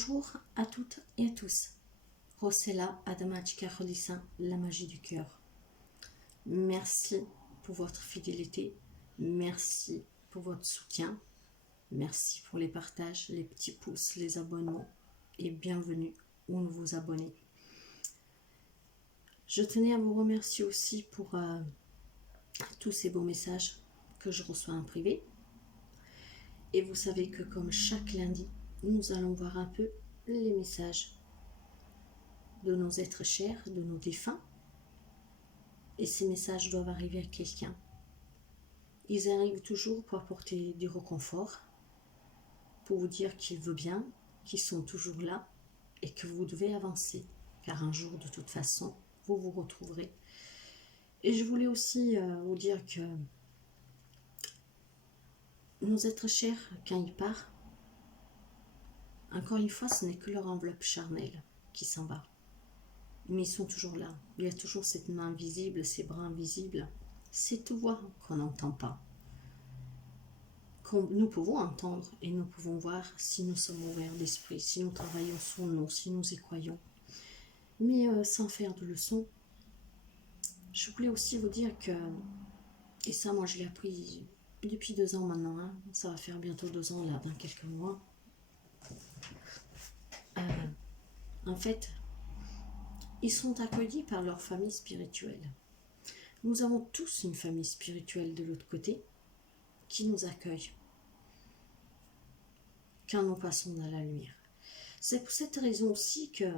Bonjour à toutes et à tous. Rossella Adamachika Rodissin, la magie du cœur. Merci pour votre fidélité. Merci pour votre soutien. Merci pour les partages, les petits pouces, les abonnements. Et bienvenue aux nouveaux abonnés. Je tenais à vous remercier aussi pour tous ces beaux messages que je reçois en privé. Et vous savez que comme chaque lundi, nous allons voir un peu les messages de nos êtres chers, de nos défunts. Et ces messages doivent arriver à quelqu'un. Ils arrivent toujours pour apporter du réconfort, pour vous dire qu'ils veulent bien, qu'ils sont toujours là et que vous devez avancer. Car un jour, de toute façon, vous vous retrouverez. Et je voulais aussi vous dire que nos êtres chers, quand ils partent, encore une fois, ce n'est que leur enveloppe charnelle qui s'en va. Mais ils sont toujours là. Il y a toujours cette main invisible, ces bras invisibles, cette voix qu'on n'entend pas. Nous pouvons entendre et nous pouvons voir si nous sommes ouverts d'esprit, si nous travaillons sur nous, si nous y croyons. Mais sans faire de leçons, je voulais aussi vous dire que, et ça moi je l'ai appris depuis 2 ans maintenant, hein, ça va faire bientôt 2 ans là, dans quelques mois. En fait, ils sont accueillis par leur famille spirituelle. Nous avons tous une famille spirituelle de l'autre côté qui nous accueille quand nous passons dans la lumière. C'est pour cette raison aussi que,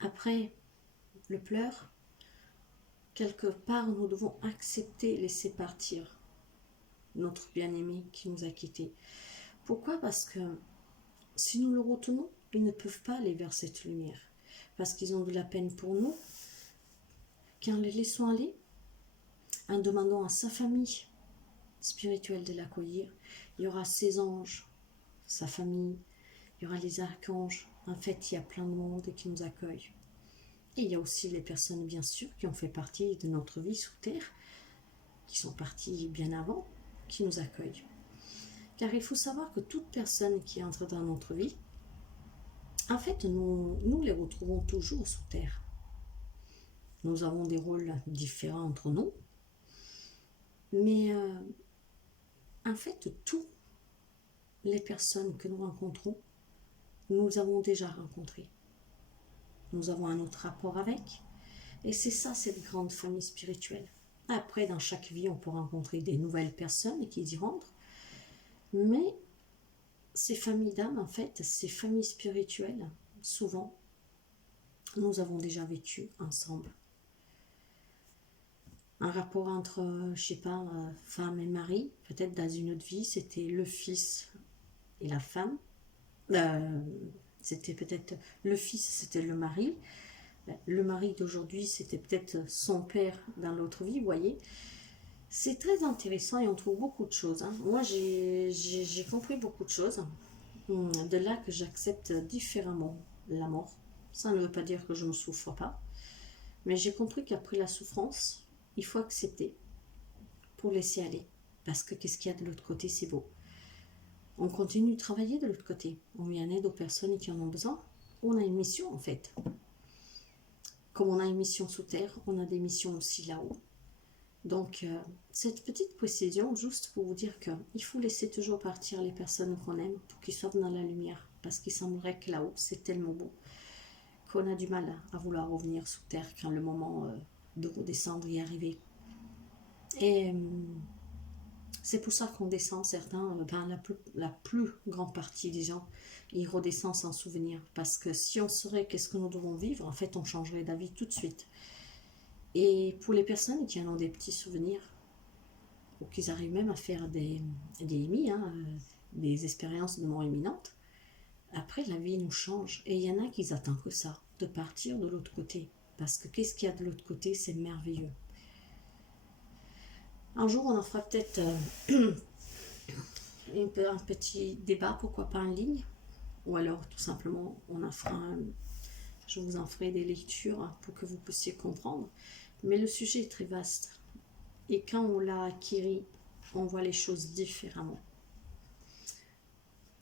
après le pleur, quelque part nous devons accepter, laisser partir notre bien-aimé qui nous a quittés. Pourquoi? Parce que si nous le retenons, ils ne peuvent pas aller vers cette lumière. Parce qu'ils ont de la peine pour nous. Qu'en les laissant aller, en demandant à sa famille spirituelle de l'accueillir, il y aura ses anges, sa famille, il y aura les archanges. En fait, il y a plein de monde qui nous accueille. Et il y a aussi les personnes, bien sûr, qui ont fait partie de notre vie sous terre, qui sont parties bien avant, qui nous accueillent. Car il faut savoir que toute personne qui entre dans notre vie, en fait, nous les retrouvons toujours sous terre. Nous avons des rôles différents entre nous, mais en fait, toutes les personnes que nous rencontrons, nous avons déjà rencontrées. Nous avons un autre rapport avec, et c'est ça cette grande famille spirituelle. Après, dans chaque vie, on peut rencontrer des nouvelles personnes qui y rentrent, mais ces familles d'âmes, en fait, ces familles spirituelles, souvent, nous avons déjà vécu ensemble. Un rapport entre, je sais pas, femme et mari, peut-être dans une autre vie, c'était le fils et la femme. C'était peut-être le fils, c'était le mari. Le mari d'aujourd'hui, c'était peut-être son père dans l'autre vie, vous voyez. C'est très intéressant et on trouve beaucoup de choses. Hein. Moi, j'ai compris beaucoup de choses. De là que j'accepte différemment la mort. Ça ne veut pas dire que je ne souffre pas. Mais j'ai compris qu'après la souffrance, il faut accepter pour laisser aller. Parce que qu'est-ce qu'il y a de l'autre côté, c'est beau. On continue de travailler de l'autre côté. On vient en aide aux personnes qui en ont besoin. On a une mission en fait. Comme on a une mission sous terre, on a des missions aussi là-haut. Donc, cette petite précision, juste pour vous dire qu'il faut laisser toujours partir les personnes qu'on aime pour qu'ils soient dans la lumière. Parce qu'il semblerait que là-haut, c'est tellement beau qu'on a du mal à vouloir revenir sous terre quand le moment de redescendre y est arrivé. Et c'est pour ça qu'on descend, certains, la plus grande partie des gens, ils redescendent sans souvenir. Parce que si on saurait qu'est-ce que nous devons vivre, en fait, on changerait d'avis tout de suite. Et pour les personnes qui en ont des petits souvenirs, ou qui arrivent même à faire des EMI, des expériences de mort imminente, après la vie nous change. Et il y en a qui attendent que ça, de partir de l'autre côté. Parce que qu'est-ce qu'il y a de l'autre côté, c'est merveilleux. Un jour, on en fera peut-être un petit débat, pourquoi pas en ligne. Ou alors, tout simplement, je vous en ferai des lectures pour que vous puissiez comprendre. Mais le sujet est très vaste. Et quand on l'a acquis, on voit les choses différemment.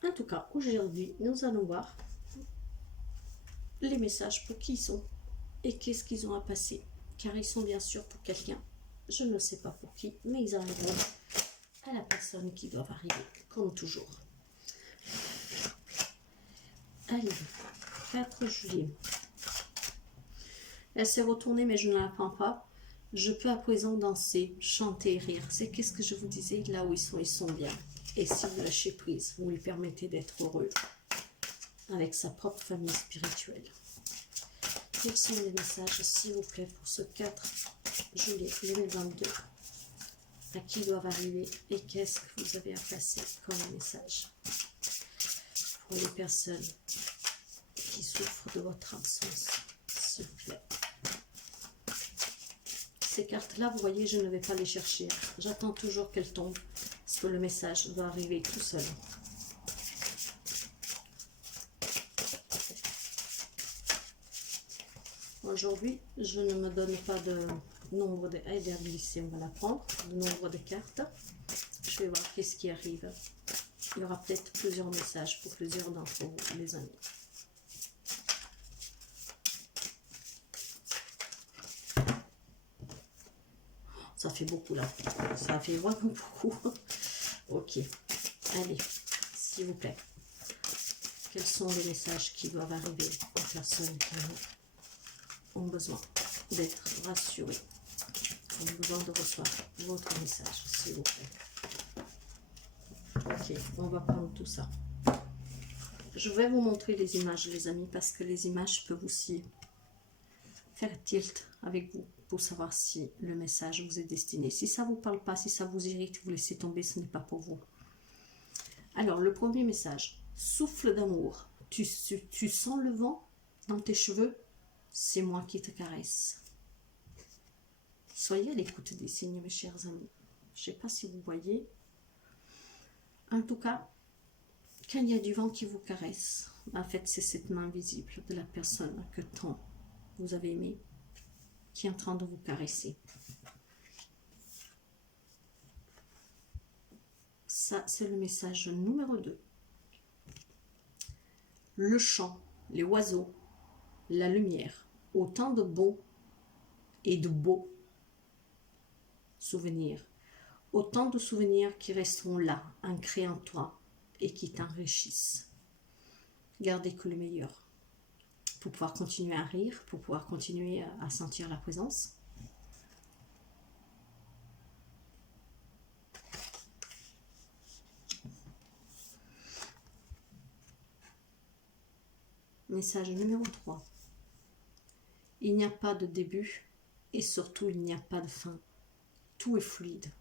En tout cas, aujourd'hui, nous allons voir les messages pour qui ils sont et qu'est-ce qu'ils ont à passer. Car ils sont bien sûr pour quelqu'un. Je ne sais pas pour qui, mais ils arriveront à la personne qui doit arriver, comme toujours. Allez, 4 juillet. Elle s'est retournée, mais je ne la prends pas. Je peux à présent danser, chanter et rire. C'est qu'est-ce que je vous disais, là où ils sont bien. Et si vous lâchez prise, vous lui permettez d'être heureux avec sa propre famille spirituelle. Quels sont les messages, s'il vous plaît, pour ce 4 juillet 2022? À qui doivent arriver et qu'est-ce que vous avez à passer comme message pour les personnes qui souffrent de votre absence, s'il vous plaît? Ces cartes-là, vous voyez, je ne vais pas les chercher. J'attends toujours qu'elles tombent, parce que le message va arriver tout seul. Aujourd'hui, je ne me donne pas de nombre d'aides à glisser, on va la prendre, de nombre de cartes. Je vais voir qu'est-ce qui arrive. Il y aura peut-être plusieurs messages pour plusieurs d'entre vous, les amis. Ça fait beaucoup là. Ça fait vraiment beaucoup. Ok. Allez, s'il vous plaît. Quels sont les messages qui doivent arriver aux personnes qui ont besoin d'être rassurées, qui ont besoin de recevoir votre message, s'il vous plaît. Ok, on va prendre tout ça. Je vais vous montrer les images, les amis, parce que les images peuvent aussi faire tilt avec vous pour savoir si le message vous est destiné. Si ça ne vous parle pas, si ça vous irrite, vous laissez tomber, ce n'est pas pour vous. Alors, le premier message, souffle d'amour. Tu sens le vent dans tes cheveux? C'est moi qui te caresse. Soyez à l'écoute des signes, mes chers amis. Je ne sais pas si vous voyez. En tout cas, quand il y a du vent qui vous caresse, en fait, c'est cette main visible de la personne que tant vous avez aimé qui est en train de vous caresser. Ça, c'est le message numéro 2. Le chant, les oiseaux, la lumière, autant de bons et de beaux souvenirs. Autant de souvenirs qui resteront là, ancrés en toi et qui t'enrichissent. Gardez que le meilleur. Pour pouvoir continuer à rire, pour pouvoir continuer à sentir la présence. Message numéro 3. Il n'y a pas de début et surtout il n'y a pas de fin. Tout est fluide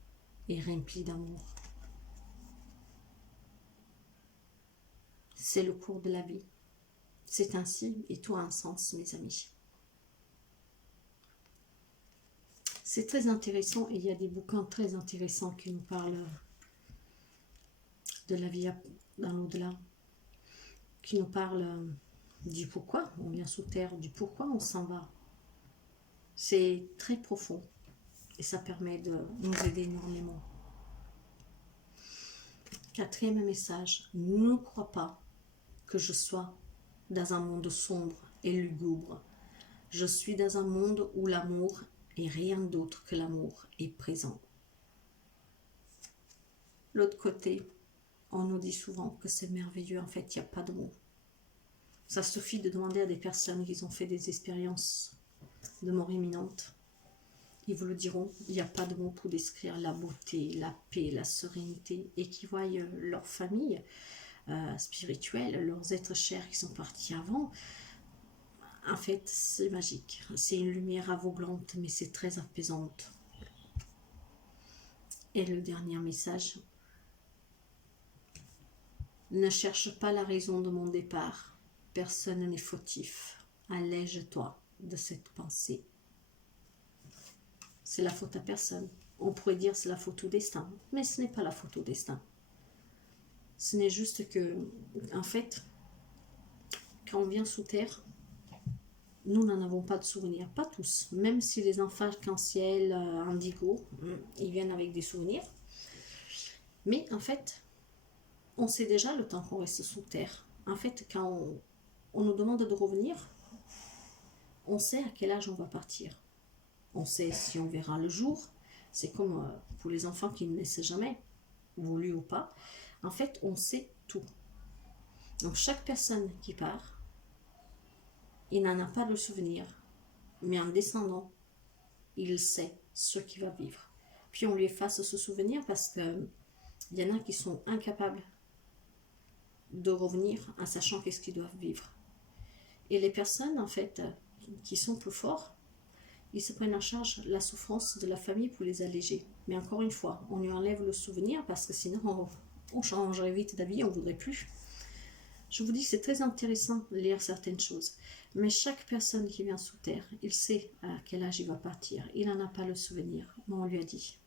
et rempli d'amour. C'est le cours de la vie. C'est ainsi et tout a un sens, mes amis. C'est très intéressant et il y a des bouquins très intéressants qui nous parlent de la vie dans l'au-delà, qui nous parlent du pourquoi on vient sous terre, du pourquoi on s'en va. C'est très profond et ça permet de nous aider énormément. 4e message, ne crois pas que je sois dans un monde sombre et lugubre. Je suis dans un monde où l'amour et rien d'autre que l'amour est présent. L'autre côté, on nous dit souvent que c'est merveilleux, en fait, il n'y a pas de mots. Ça suffit de demander à des personnes qui ont fait des expériences de mort imminente. Ils vous le diront, il n'y a pas de mots pour décrire la beauté, la paix, la sérénité, et qui voient leur famille spirituelle, leurs êtres chers qui sont partis avant. En fait, c'est magique. C'est une lumière aveuglante, mais c'est très apaisante. Et le dernier message, ne cherche pas la raison de mon départ. Personne n'est fautif. Allège-toi de cette pensée. C'est la faute à personne. On pourrait dire c'est la faute au destin, mais ce n'est pas la faute au destin. Ce n'est juste que, en fait, quand on vient sous terre, nous n'en avons pas de souvenirs, pas tous. Même si les enfants arc-en-ciel, indigo, ils viennent avec des souvenirs. Mais en fait, on sait déjà le temps qu'on reste sous terre. En fait, quand on nous demande de revenir, on sait à quel âge on va partir. On sait si on verra le jour. C'est comme pour les enfants qui ne naissent jamais, voulu ou pas. En fait, on sait tout. Donc chaque personne qui part, il n'en a pas le souvenir. Mais en descendant, il sait ce qu'il va vivre. Puis on lui efface ce souvenir parce que il y en a qui sont incapables de revenir en sachant qu'est-ce qu'ils doivent vivre. Et les personnes, en fait, qui sont plus forts, ils se prennent en charge la souffrance de la famille pour les alléger. Mais encore une fois, on lui enlève le souvenir parce que sinon, on changerait vite d'avis, on ne voudrait plus. Je vous dis que c'est très intéressant de lire certaines choses. Mais chaque personne qui vient sous terre, il sait à quel âge il va partir. Il n'en a pas le souvenir, mais on lui a dit.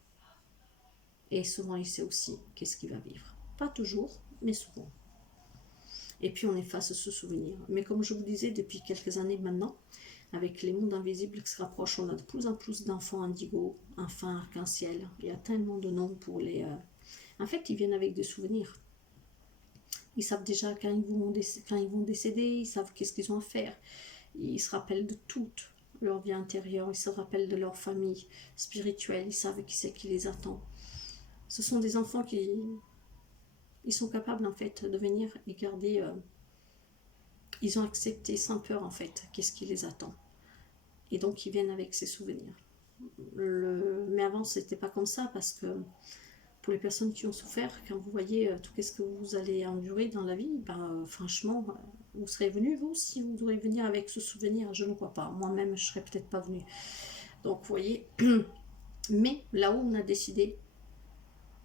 Et souvent, il sait aussi qu'est-ce qu'il va vivre. Pas toujours, mais souvent. Et puis, on efface ce souvenir. Mais comme je vous disais, depuis quelques années maintenant, avec les mondes invisibles qui se rapprochent, on a de plus en plus d'enfants indigo, enfants arc-en-ciel. Il y a tellement de noms pour les... En fait, ils viennent avec des souvenirs. Ils savent déjà quand ils vont décéder, ils savent qu'est-ce qu'ils ont à faire. Ils se rappellent de toute leur vie intérieure, ils se rappellent de leur famille spirituelle, ils savent qui c'est qui les attend. Ce sont des enfants qui ils sont capables en fait de venir et garder... ils ont accepté sans peur en fait qu'est-ce qui les attend. Et donc ils viennent avec ces souvenirs. Mais avant c'était pas comme ça parce que pour les personnes qui ont souffert, quand vous voyez tout ce que vous allez endurer dans la vie, franchement, vous serez venu, vous, si vous devrez venir avec ce souvenir, je ne crois pas. Moi-même, je ne serais peut-être pas venue. Donc, vous voyez, mais là où on a décidé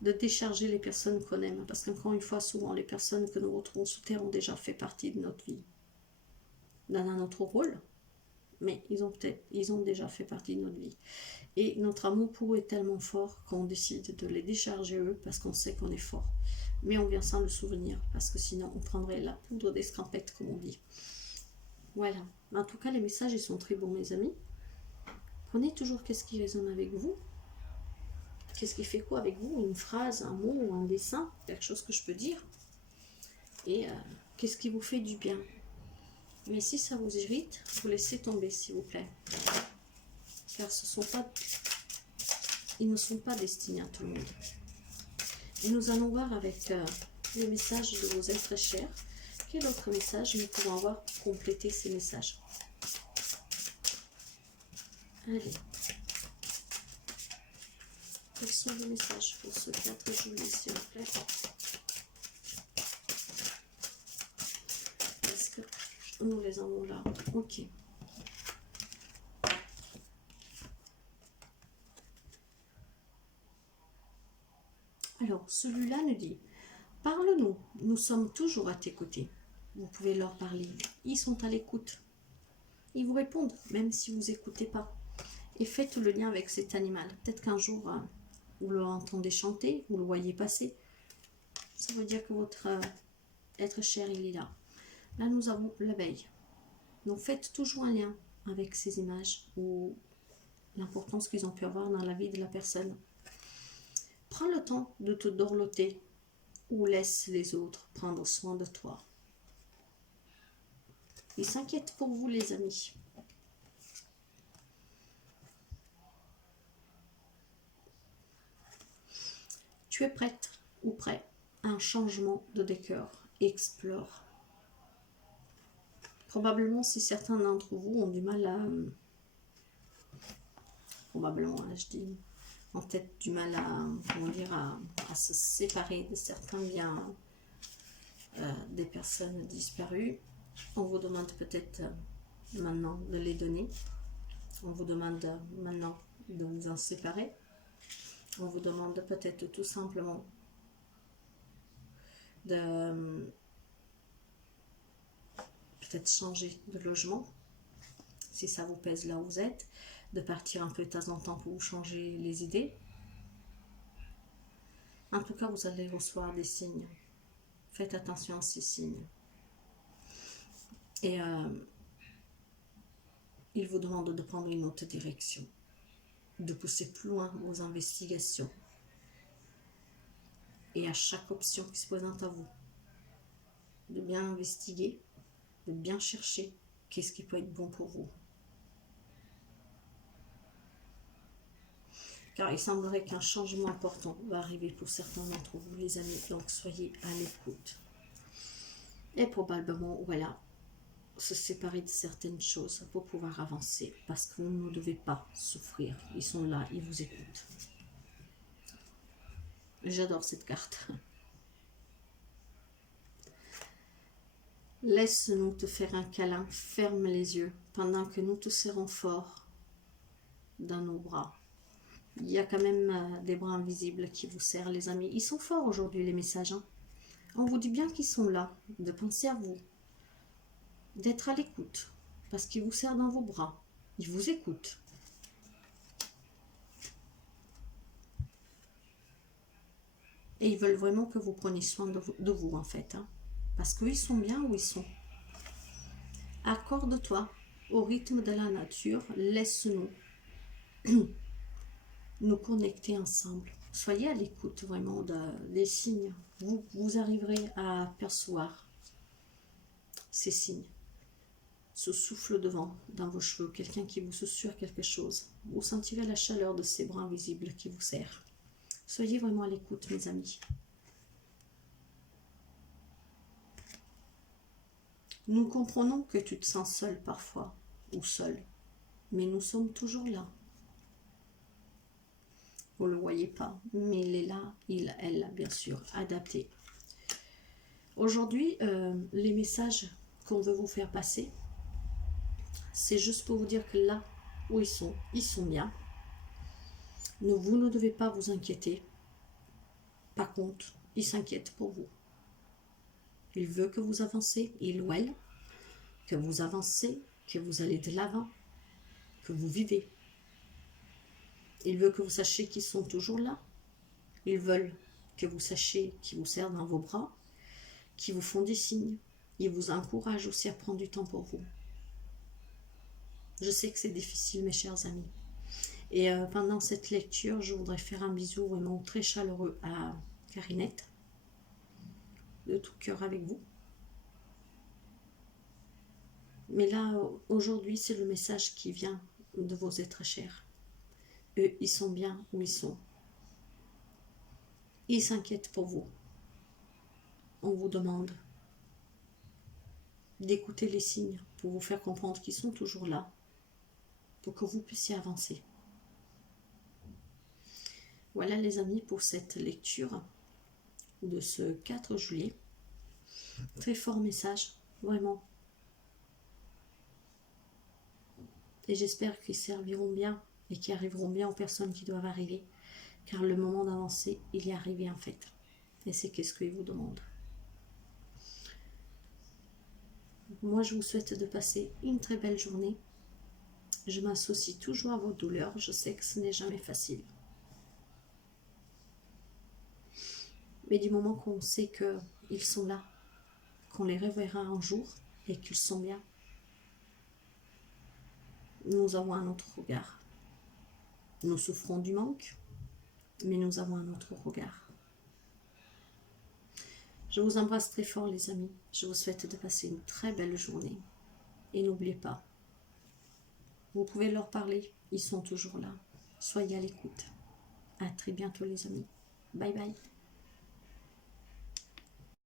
de décharger les personnes qu'on aime, parce qu'encore une fois, souvent, les personnes que nous retrouvons sous terre ont déjà fait partie de notre vie, dans notre rôle, mais ils ont déjà fait partie de notre vie. Et notre amour pour eux est tellement fort qu'on décide de les décharger eux parce qu'on sait qu'on est fort. Mais on vient sans le souvenir parce que sinon on prendrait la poudre d'escampette comme on dit. Voilà. En tout cas, les messages ils sont très bons mes amis. Prenez toujours qu'est-ce qui résonne avec vous. Qu'est-ce qui fait quoi avec vous? Une phrase, un mot ou un dessin, quelque chose que je peux dire. Et qu'est-ce qui vous fait du bien? Mais si ça vous irrite, vous laissez tomber s'il vous plaît. Car ils ne sont pas destinés à tout le monde. Et nous allons voir avec les messages de vos êtres chers, quel autre message nous pouvons avoir pour compléter ces messages. Allez. Quels sont les messages pour ce 4 juillet, s'il vous plaît? Est-ce que nous les avons là? Ok. Alors, celui-là nous dit, parle-nous, nous sommes toujours à tes côtés. Vous pouvez leur parler, ils sont à l'écoute. Ils vous répondent, même si vous n'écoutez pas. Et faites le lien avec cet animal. Peut-être qu'un jour, vous l'entendez chanter, vous le voyez passer. Ça veut dire que votre être cher, il est là. Là, nous avons l'abeille. Donc, faites toujours un lien avec ces images ou l'importance qu'ils ont pu avoir dans la vie de la personne. Prends le temps de te dorloter ou laisse les autres prendre soin de toi. Ils s'inquiètent pour vous, les amis. Tu es prête ou prêt à un changement de décor. Explore. Probablement, si certains d'entre vous ont du mal à... Probablement, là, je dis... ont peut-être du mal à, comment dire, à se séparer de certains biens des personnes disparues. On vous demande peut-être maintenant de les donner. On vous demande maintenant de vous en séparer. On vous demande peut-être tout simplement de peut-être changer de logement, si ça vous pèse là où vous êtes, de partir un peu de temps en temps pour vous changer les idées. En tout cas, vous allez recevoir des signes. Faites attention à ces signes. Et il vous demande de prendre une autre direction, de pousser plus loin vos investigations. et à chaque option qui se présente à vous. De bien investiguer, de bien chercher qu'est-ce qui peut être bon pour vous. Car il semblerait qu'un changement important va arriver pour certains d'entre vous, les amis. Donc, soyez à l'écoute. Et probablement, voilà, se séparer de certaines choses pour pouvoir avancer. Parce que vous ne devez pas souffrir. Ils sont là, ils vous écoutent. J'adore cette carte. Laisse-nous te faire un câlin, ferme les yeux pendant que nous te serrons fort dans nos bras. Il y a quand même des bras invisibles qui vous serrent, les amis. Ils sont forts aujourd'hui, les messages. Hein. On vous dit bien qu'ils sont là, de penser à vous, d'être à l'écoute, parce qu'ils vous serrent dans vos bras. Ils vous écoutent. Et ils veulent vraiment que vous preniez soin de vous, en fait. Hein. Parce qu'ils sont bien où ils sont. Accorde-toi au rythme de la nature. Laisse-nous nous connecter ensemble. Soyez à l'écoute vraiment des signes. Vous arriverez à percevoir ces signes. Ce souffle de vent dans vos cheveux, quelqu'un qui vous susurre quelque chose. Vous sentirez la chaleur de ces bras invisibles qui vous serrent. Soyez vraiment à l'écoute, mes amis. Nous comprenons que tu te sens seul parfois, ou seul, mais nous sommes toujours là. Vous ne le voyez pas, mais il est là, elle, bien sûr, adapté. Aujourd'hui, les messages qu'on veut vous faire passer, c'est juste pour vous dire que là où ils sont bien. Vous ne devez pas vous inquiéter. Par contre, ils s'inquiètent pour vous. Il veut que vous avancez, il ou elle, que vous avancez, que vous allez de l'avant, que vous vivez. Il veut que vous sachiez qu'ils sont toujours là. Ils veulent que vous sachiez qu'ils vous serrent dans vos bras, qu'ils vous font des signes. Ils vous encouragent aussi à prendre du temps pour vous. Je sais que c'est difficile, mes chers amis. Et pendant cette lecture, je voudrais faire un bisou vraiment très chaleureux à Carinette, de tout cœur avec vous. Mais là, aujourd'hui, c'est le message qui vient de vos êtres chers. Eux, ils sont bien où ils sont. Ils s'inquiètent pour vous. On vous demande d'écouter les signes pour vous faire comprendre qu'ils sont toujours là, pour que vous puissiez avancer. Voilà les amis pour cette lecture de ce 4 juillet. Très fort message, vraiment. Et j'espère qu'ils serviront bien et qu'ils arriveront bien aux personnes qui doivent arriver. Car le moment d'avancer, il est arrivé en fait. Et c'est qu'est-ce qu'ils vous demandent. Moi, je vous souhaite de passer une très belle journée. Je m'associe toujours à vos douleurs. Je sais que ce n'est jamais facile. Mais du moment qu'on sait qu'ils sont là, qu'on les reverra un jour et qu'ils sont bien, nous avons un autre regard. Nous souffrons du manque, mais nous avons un autre regard. Je vous embrasse très fort les amis. Je vous souhaite de passer une très belle journée. Et n'oubliez pas, vous pouvez leur parler, ils sont toujours là. Soyez à l'écoute. À très bientôt les amis. Bye bye.